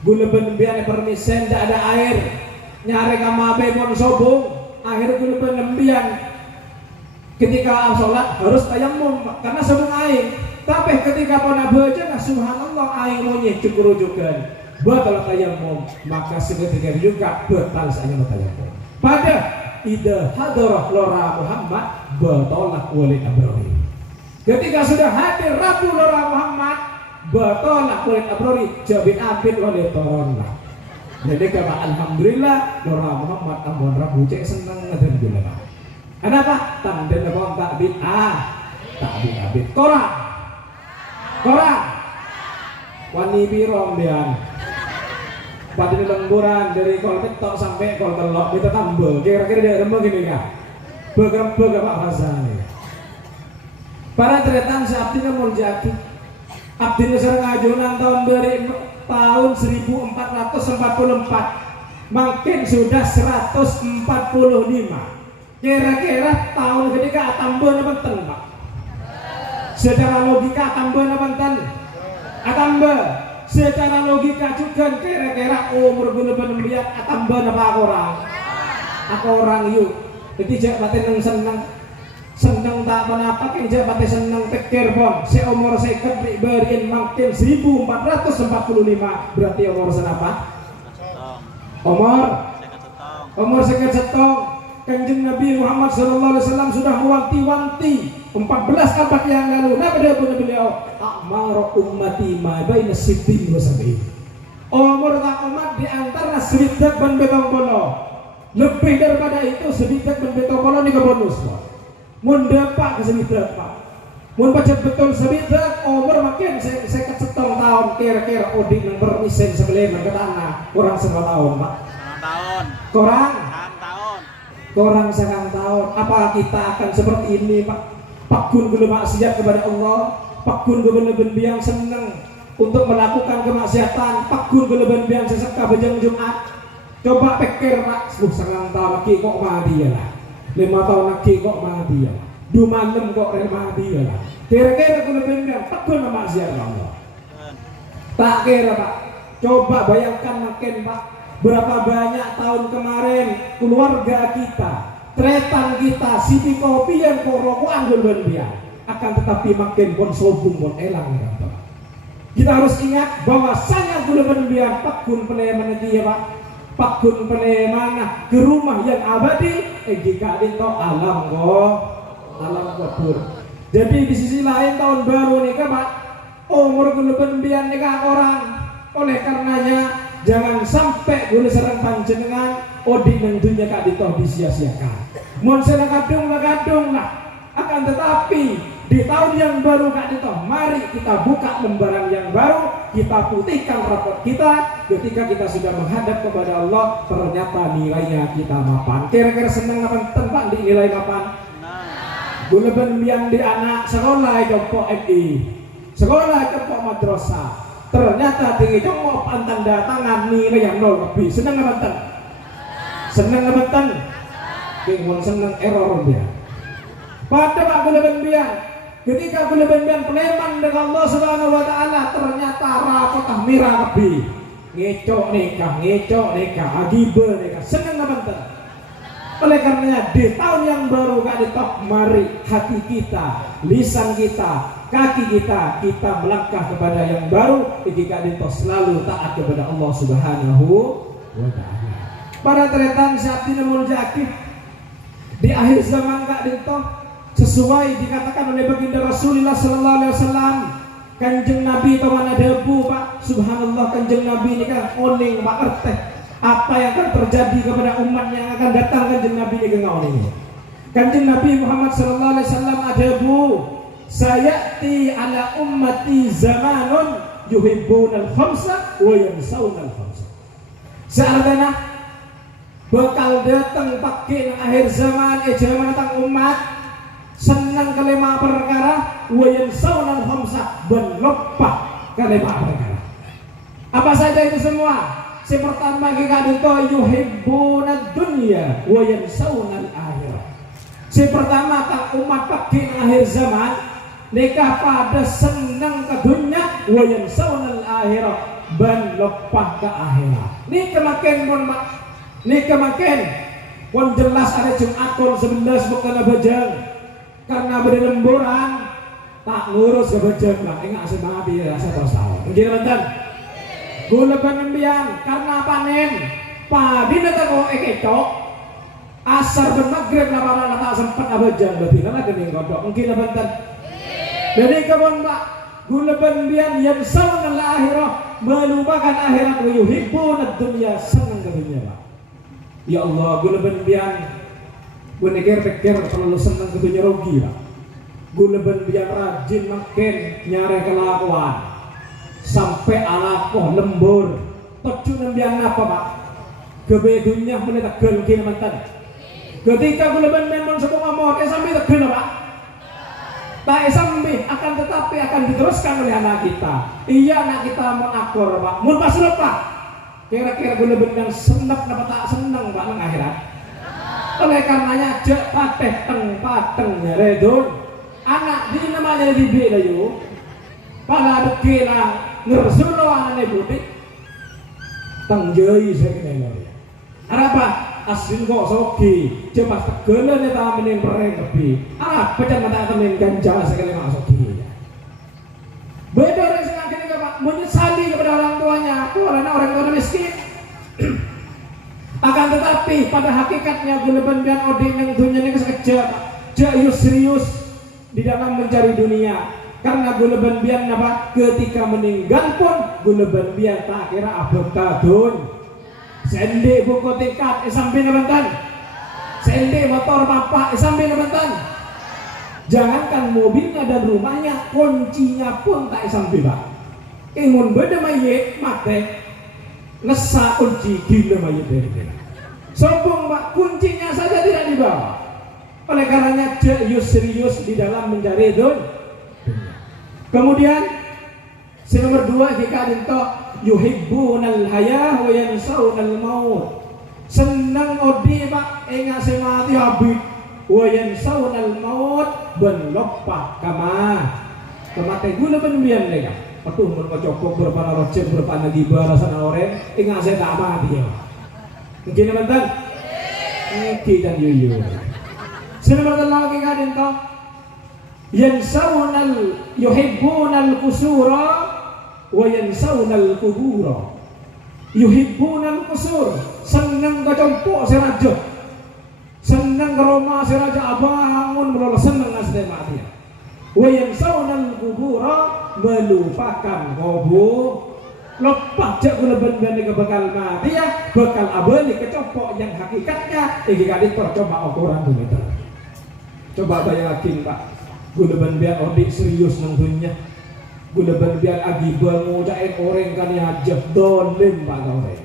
Gula benembian permisen tidak ada air nyari kamabe pun sobong akhirnya gue penembian ketika sholat harus tayammum karena sebelum air tapi ketika pona baca subhanallah air monyet cukur-cukur batal tayammum maka seketika juga batal saya tayammum pada ida hadarah lora Muhammad batalak wali abrori ketika sudah hadir Rabu lora Muhammad batalak wali abrori jabin abid wali toronlah. Jadi kalau alhamdulillah Nora Muhammad Amun Rabu cek seneng ngeden gula. Kenapa? Tanden apa takbir takbir korang wani birong bian pada lemburan dari kol ketok sampai kol telok kita tambah kira-kira dia remeh gini kan begerem apa rasanya para tretan si abdinya mau jadi abdinya sering ngajunan tahun 1444 makin sudah 145 kira-kira tahun ketika tambah benten Pak secara logika tambah benten tambah secara logika juga kira-kira umur guna penembiak tambah apa orang yuk jadi jangan batin seneng tak apa kan jangan batin seneng tekir pon seumur seket diberiin makin 1445 berarti umur senapa umur seket setong. Kanjeng Nabi Muhammad SAW sudah mewanti-wanti 14 abad yang lalu. Nah pada beliau akmar ummati ma baina sittin wa sab'in. Umur umat di antara sebidak dan betong bono. Lebih daripada itu sebidak dan betong bono ini ke bonus. Mun dapat ke sebidak Pak. Mun pacet betul sebidak umur makin seket setong tahun kira-kira odik yang bermisen sebelum ke tanah kurang 9 tahun Pak. 9 tahun. Kurang 9 tahun. Apakah kita akan seperti ini Pak? Pakun belum maksiat kepada Allah, pakun belum biang seneng untuk melakukan kemaksiatan, pakun belum biang sesekah bejang Jumat. Coba pikir Pak, 9 tahun lagi kok mati ya lah, 5 tahun lagi kok mati ya, 2 malam kok mati ya lah. Kira-kira kula bendan tekun maksiat Allah. Tak kira Pak. Coba bayangkan makin Pak, berapa banyak tahun kemarin keluarga kita, tretan kita, siti kopi yang korokoan gulbenbian, akan tetapi makin pun sobung pun elang ya Pak. Kita harus ingat bahwasanya gulbenbian pakun peleman ya Pak, pakun peleman ke rumah yang abadi, jika itu alam kubur. Jadi di sisi lain tahun baru nih Pak, umur gulbenbian nih orang. Oleh karenanya jangan sampai gula serang panjenengan odi nang dunia kak ditoh disia-siakan. Mun sela kadung lah. Akan tetapi di tahun yang baru kak ditoh, mari kita buka lembaran yang baru, kita putihkan rapot kita. Ketika kita sudah menghadap kepada Allah, ternyata nilainya kita mapan. Kira-kira senang apa tempat di nilai mapan? Gula benbian di anak sekolah jompo MI, sekolah jompo madrasah. Ternyata tinggi cuma tanda tangan nilai yang 0 lebih. Senang nggak senang nggak Bingung senang error dia. Pada Pak Gula Benbian, ketika Gula Benbian peneman dengan Allah Subhanahu Wa Taala, ternyata rapotah mirah lebih. Ngecok nikah, agibe nikah. Senang nggak Oleh karenanya di tahun yang baru kak ditok, mari hati kita, lisan kita, kaki kita melangkah kepada yang baru. Jika ditok selalu taat kepada Allah Subhanahu wa Ta'ala. Para tretan saat ini muljakif di akhir zaman kak ditok, sesuai dikatakan oleh baginda Rasulullah Sallallahu Alaihi Wasallam, kanjeng Nabi tawana debu Pak, subhanallah kanjeng Nabi ini kan oning Pak erteh. Apa yang akan terjadi kepada umat yang akan datang kanjeng Nabi ini ke ini. Kanjeng Nabi Muhammad sallallahu alaihi wasallam ada bu, sayati ala ummati zamanun yuhibbunal khamsa wa yansawunal khamsa. Seartinya bakal datang pakai akhir zaman zaman datang umat senang kelima perkara wa yansawunal khamsa, dan lupa kelima perkara. Apa saja itu semua? Si pertama kita itu yuhibbunad dunya wa yansawunal akhirah. Si pertama tak umat pakai akhir zaman nikah pada senang ke dunia wa yansawunal akhirah, dan lupa ke akhirat. Ini kemakin pun jelas ada Jumatul 11 bukan bejeng karena beri lemburan tak ngurus ke bejeng lah. Ingat semangat ya saya terus tahu. Begini teman. Gula penembian karena panen padi nata kok ekecok asar dan maghrib lah para tak sempat abajan berarti nana kening kodok mungkin bentar. Jadi kebon Pak gula penembian yang sawan akhirah melupakan akhirat wa yuhibbunad dunya, senang ke dunia Pak. Ya Allah gula penembian gue pikir terlalu senang ke dunia rugi Pak. Gula penembian rajin makin nyari kelakuan sampai alakoh lembur tujuh nembian apa Pak kebedunya mulai tegel kini mantan ketika gula ben semua mau sampai tegel Pak tak sampai akan tetapi akan diteruskan oleh anak kita. Iya anak kita mau akor Pak mun pas lupa kira-kira gula ben yang senang apa tak senang Pak nang akhirat. Oleh karenanya jek pateh pateng redon anak di namanya di beda yuk pada dekila ngersulo anane budik tangjai saya kena lagi. Apa? Asin kok soki, coba tegelan eta menin pereng lebih. Pecan mata temen ganja sekali masuk soki. Beda orang yang akhirnya Pak menyesali kepada orang tuanya, karena orang tua miskin. Akan tetapi pada hakikatnya gula benbian odin yang dunia ini sekejap, jauh serius di dalam mencari dunia. Karena gula benbian apa? Ketika meninggal pun gula benbian tak kira abad kadun. Sende buku tiket sampai nebentan. Sende motor bapak sampai nebentan. Jangankan mobilnya dan rumahnya, kuncinya pun tak sampai Pak. Imun beda mayit mate ngesa kunci gila mayit dari kita. Sombong Pak, kuncinya saja tidak dibawa. Oleh karenanya serius di dalam mencari dunia. Kemudian si nomor 2 jika dinto yuhibbunal hayah wa yansawunal maut. Senang odi Pak ingat si mati habis wa yansawna al-maut ben lupa kemate gula ben bian lega patuh mun kocokok berpana rocek berpana gibah rasana orang ingat saya tak mati ya mungkin mantan kita yuyu sebenarnya lagi kadin to yansawna yuhibbuna al-qusura wa yansawna al-qubura yuhibbuna al-qusur seneng kecompo si raja seneng ke rumah si raja abangun berlalu seneng asli mati wa yansawna al-qubura melupakan kubur lepas jak gula benda ke bakal mati ya bakal abali kecopok yang hakikatnya iki kadit percoba ukuran meter coba bayangin pak gula benda odik serius nang dunia gula benda agibah ngucain orang kan ya hajat dolim pak orang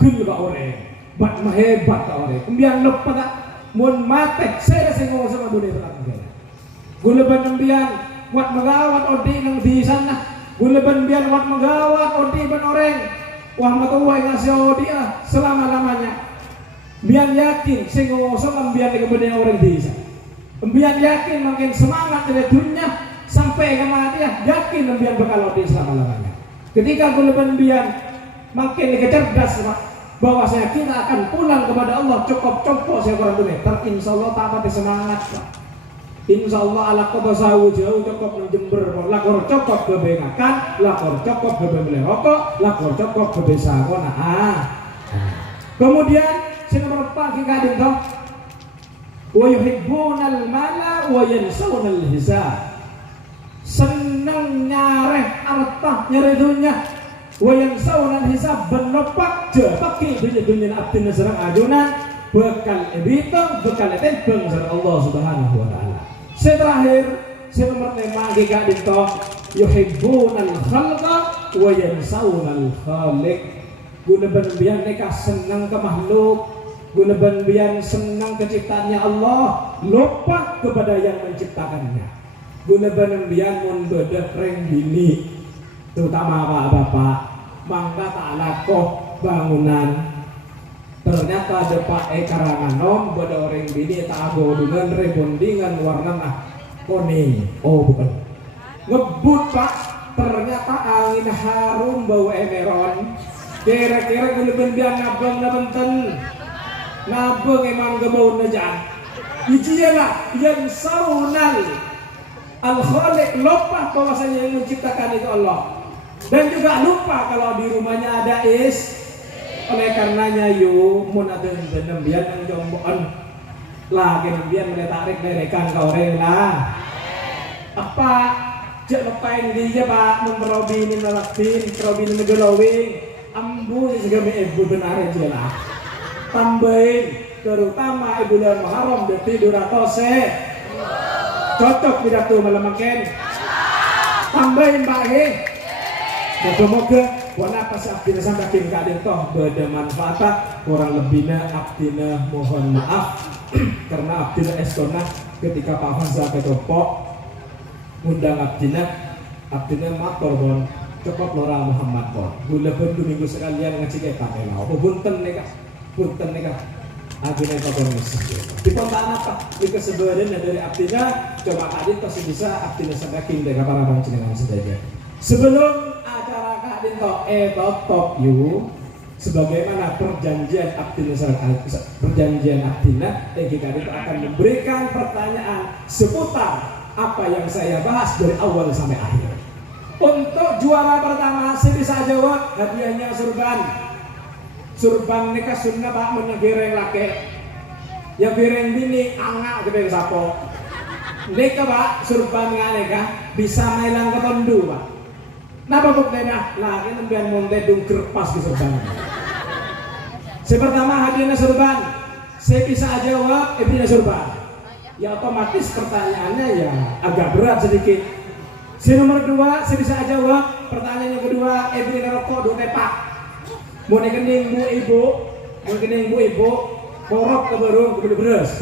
pegel pak orang bat mahebat pak orang kemudian lepas tak mun matek saya ngomong sama dunia terang gula benda buat megawat odik nang di sana gula benda buat megawat odik ban orang wah matuwa ngasih odik selama-lamanya biar yakin saya ngomong sama biar kemudian orang di sana biar yakin makin semangat dari dunia sampai kematian yakin biar bakal odik selama-lamanya ketika gula benda makin kecerdas bahwa saya kita akan pulang kepada Allah cukup saya kurang dunia insya Allah tak mati semangat Pak. Insya Allah ala kota sawu jauh cukup nang Jember lakor cukup kebengakan lakor cukup kebeli rokok lakor cukup kebesa kona kemudian nomor 4 kita ada wa yuhibbunal mala wa yansawunal hisab seneng nyareh harta nyareh dunia wa yansawunal hisab benopak jepaki dunia abdina serang ajunan bekal ebitong bekal etempeng serang Allah subhanahu wa ta'ala terakhir nomor 5 kita dito yuhibbunal khalqa wa yansawunal khaliq guna benbian mereka senang ke makhluk guna benbian senang keciptaannya Allah lupa kepada yang menciptakannya guna benbian mun bedak reng bini terutama bapak mangga tak lakoh bangunan ternyata ada Pak karangan nom pada orang bini tak ago dengan rebondingan warna kuning bukan ngebut Pak ternyata angin harum bau emeron kira-kira gulung biar nabang nabang emang gebau nejan ijilah yang saunal al-khaliq lupa bahwasanya yang menciptakan itu Allah dan juga lupa kalau di rumahnya ada oleh karenanya mun ada benem biar nang jomboan lah biar menetarik derekan ke orang lah apa jak lepain dia Pak memrobi ini nalaktin robi ini ngegelowing ambu segala ibu benar aja lah tambahin terutama ibu bulan Muharram de tidur atose cocok tidak tuh malam makin tambahin Pak moga-moga warna pas abdina sampai kim kadin toh beda manfaat kurang lebihnya abdina mohon maaf karena abdina estona ketika Pak Fazal kecopok undang abdina mator bon cokot Lora Muhammad bon gula bendu minggu sekalian ngecik pakai lau punten nih kak abdina kabur musik di kontaan apa jika sebenarnya dari abdina coba kadin pasti bisa abdina sampai kim deh para bang cenengan saja sebelum acara kadin top you sebagaimana perjanjian abdina kita itu akan memberikan pertanyaan seputar apa yang saya bahas dari awal sampai akhir. Untuk juara pertama saya bisa jawab hadiahnya surban nikah sunnah Pak menegireng laki yang gireng bini angak gede sapo nikah Pak surban nikah bisa melang ketondu Pak. Napa buktinya? Lagi nembian monte dungker pas di surban. Saya pertama hadiahnya surban, saya bisa jawab hadiahnya surban. Ya otomatis pertanyaannya ya agak berat sedikit. Si nomor 2 saya bisa jawab pertanyaan yang kedua hadiahnya rokok do tepak. Mau kening bu ibu, korok ke berung ke beres.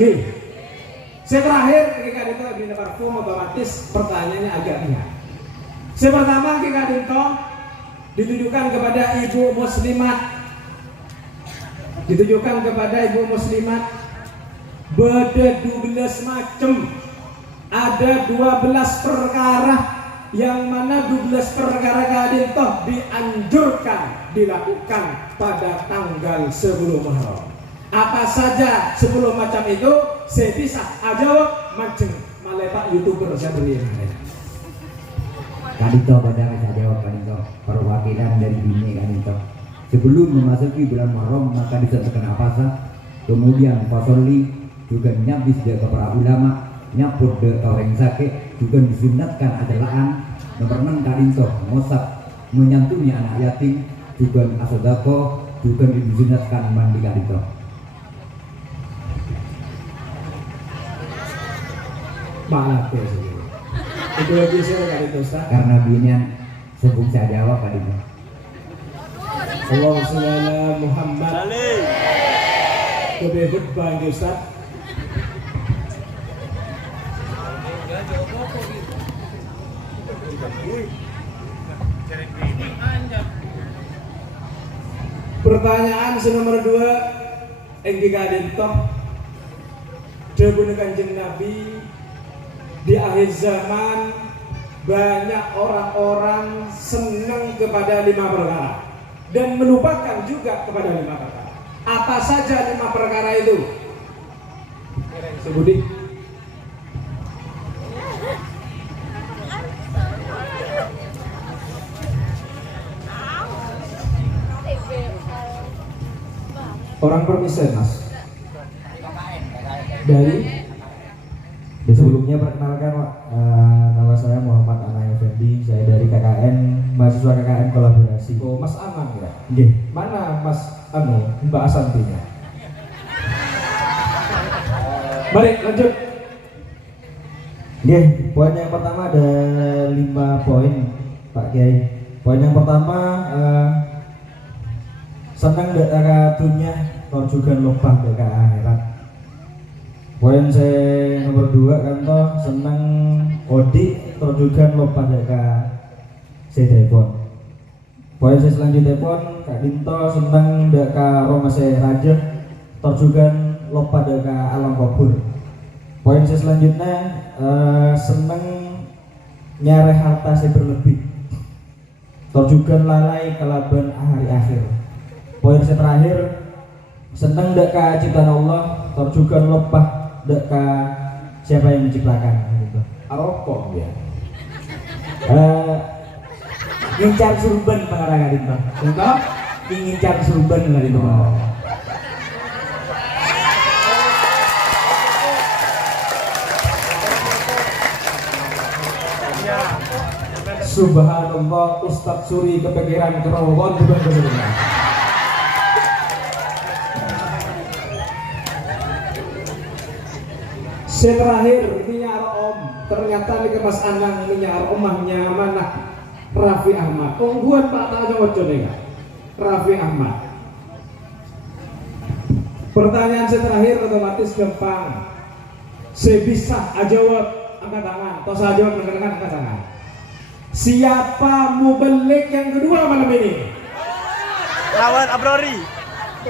Saya terakhir ketika itu hadiahnya parfum otomatis pertanyaannya agak ringan. Saya pertama kita ditujukan kepada ibu muslimat Beda 12 macam. Ada 12 perkara yang mana 12 perkara kadin toh dianjurkan dilakukan pada tanggal 10 Muharram. Apa saja 10 macam itu saya bisa jawab macam malepak YouTuber saya beli. Kadito pada saya jawab kadito perwakilan dari bini kadito. Sebelum memasuki bulan Muharram maka disertakan apasa, kemudian fasoli juga nyabis dia ke para ulama, nyapur de orang sakit, juga disunatkan adalaan nomor 6 kadito ngosak menyantuni anak yatim, juga asodako, juga disunatkan mandi kadito. Malah itu lagi saya kadito Ustaz. Karena binian sebelum saya jawab kadito. Allahumma sholli ala Muhammad. Salih. Kebebut bang Ustaz. Pertanyaan nomor 2 yang dikadintoh Debun Kanjeng Nabi di akhir zaman banyak orang-orang senang kepada 5 perkara dan melupakan juga kepada 5 perkara. Apa saja 5 perkara itu? Sebudi. Orang permisen Mas. Dari Sebelumnya perkenalkan Pak, nama saya Muhammad Anang Effendi, saya dari KKN, mahasiswa KKN Kolaborasi. Oh, Mas Anang ya? Nggih. Mana Mas Mbak Asantinya? Mari lanjut. Nggih, poin yang pertama ada 5 poin Pak Kiai. Poin yang pertama senang dek dunia, atau juga lupa dek akhirat. Poin saya nomor 2 kan toh senang odi atau juga lupa dek telepon. Poin saya selanjutnya pun Kak Dinto senang dek rumah saya raja atau juga lupa dek alam kubur. Poin saya selanjutnya senang nyari harta saya berlebih atau juga lalai kelaban hari akhir. Poin saya terakhir senang dek ciptaan Allah atau juga lupa dek siapa yang menciptakan gitu. Arokok ya. Ngincar surban pengarang Dinto. Contoh? Ngincar surban Dinto. Subhanallah, Ustadz Suri kepikiran kerawon bukan keseluruhan. Saya terakhir minyak om, ternyata nih Mas Anang minyak omahnya mana? Raffi Ahmad. Ongguan Pak tak jawab nih Kak. Raffi Ahmad. Pertanyaan saya terakhir otomatis gampang. Saya bisa jawab angkat tangan. Atau saya jawab angkat tangan. Siapa mubalik yang kedua malam ini? Lawan Abrori.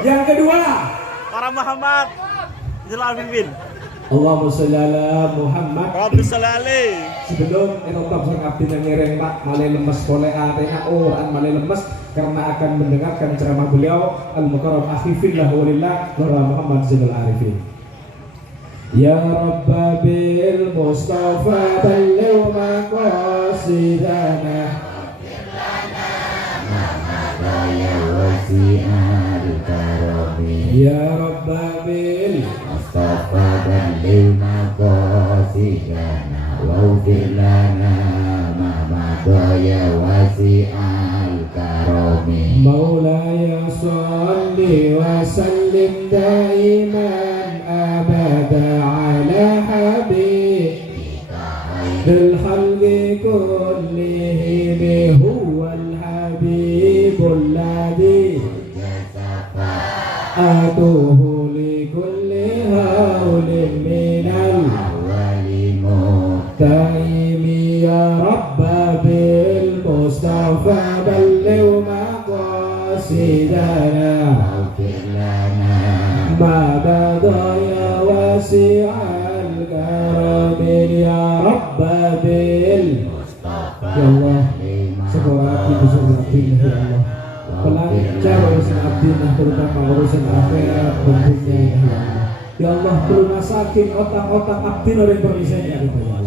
Yang kedua Para Muhammad. Jalal Pimpin. Allahumma sholli ala Muhammad. Rabbi salali. Sebelum enotap sang abdi yang ngereng Pak malai lemes boleh atena Quran malai lemes karena akan mendengarkan ceramah beliau al-mukarram akhi fillah walillah Nura Muhammad Zainal Arifin. Ya Rabba bil Mustafa balligh maqasidana Ya Rabba bil Mustafa balligh maqasidana waghfir lana ma madaya wasi'al karami Maulaya salli wa sallim daiman abada ala habibika bil khalqi kullihim huwal habibul ladzi atuhu li kulli haulin minal muqtaimi ya Rabba bil Mustafa balligh maqasidana ma badaya wa wasi'al karamin ya rabbabil. Ya Allah, sekolah kita semua ya Allah, pelancar urusan abdinah terutama urusan akhirat tentunya ya Allah. Ya Allah, rumah sakit otak-otak abdinah yang berisanya ya Allah.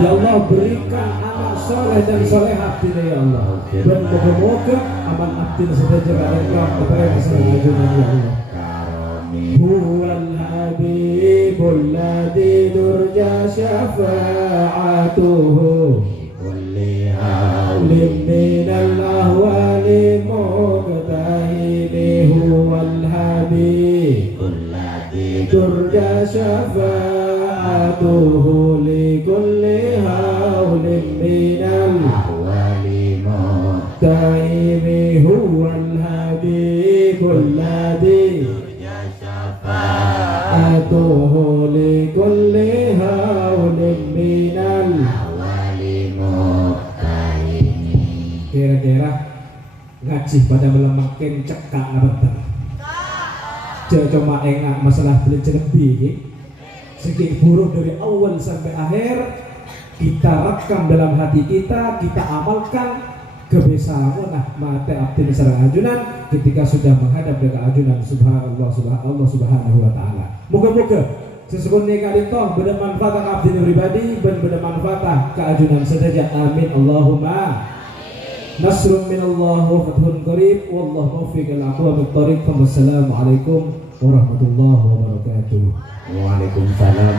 Ya Allah, berikan anak soleh dan soleh abdinah ya Allah. Dan moga-moga aman abdinah sedaja Allah kepada kesenangan ya Allah. Huwal habibul ladzi durja syafa'atuhu lim minal ahwali muqtahimi. Huwal habibul ladzi durja syafa'atuhu li kulli hawlin minal ahwali muqtahimi. Huwal habibul ladzi atuhu li kulli hawlin minal awali muqtahimi. Kira-kira ngaji pada melemakin cekak ngabetan cuma enak masalah belajar lebih segi buruk dari awal sampai akhir kita rekam dalam hati kita amalkan kebiasaan mate abdin sareng ajunan ketika sudah menghadap ke ajunan subhanallah subhanahu wa ta'ala. Moga-moga sesungguhnya kali toh benar manfaat abdin pribadi dan benar manfaat ke ajunan sedaja. Amin Allahumma. Nasrun minallah wa fathun qarib wallahu muwaffiq ila aqwamit thariq. Wassalamualaikum warahmatullahi wabarakatuh. Waalaikumsalam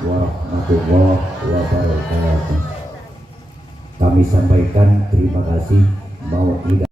warahmatullahi wabarakatuh. Kami sampaikan terima kasih bahwa tidak